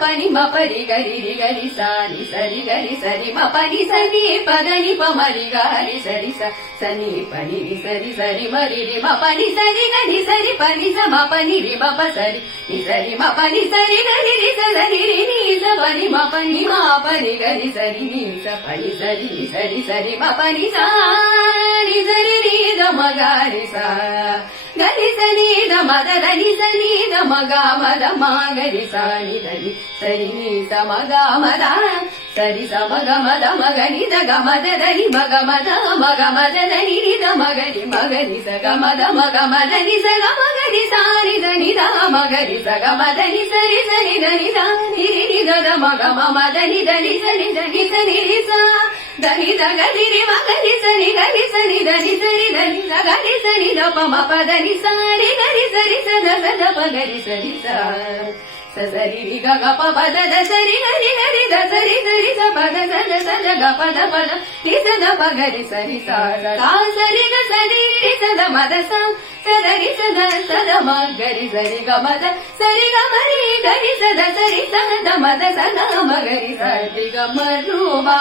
pani ma pari gari ri gari sa ni sari gari sari ma pani sani pagani pa mari gari sari sa sani pani ri sari mari ri ma pani sari gari sari pani sa ma pani ri ma pa sari ni sari ma pani sari gari ri sa sari ri ni sa pani ma pani gari sari ni sa pani sari ni sari ma pani sa ni sari ri da ma gari sa gari sani da ma da ni sani da ma ga ma da ma gari sani gari sari ni sa ma ga ma da sari sa ma ga ma da ma gari da ga ma da ni ma ga ma da ni ni da ma gari sa ga ma da ni sa ga ma gari sa ni da ni da ma gari sa ga ma da ni sari sari da ni da ni ni da ma ga ma da ni da ni sari da ni sari ni sa da ni da ga ni ri ma gari sari da ni sari da ga ni sari da pa ma pa da ni sari gari sari sa da pa gari sari sa sari ri ga ga pa da sari gari da sari sa pa da ga pa da ni sa da pa gari sari sa sari ga sari ri sa da ma da sa sari sa da ma gari sari ga ma da sari ga ma ri gari sa da sari sa da ma da sa da ma gari sari ga ma ru ba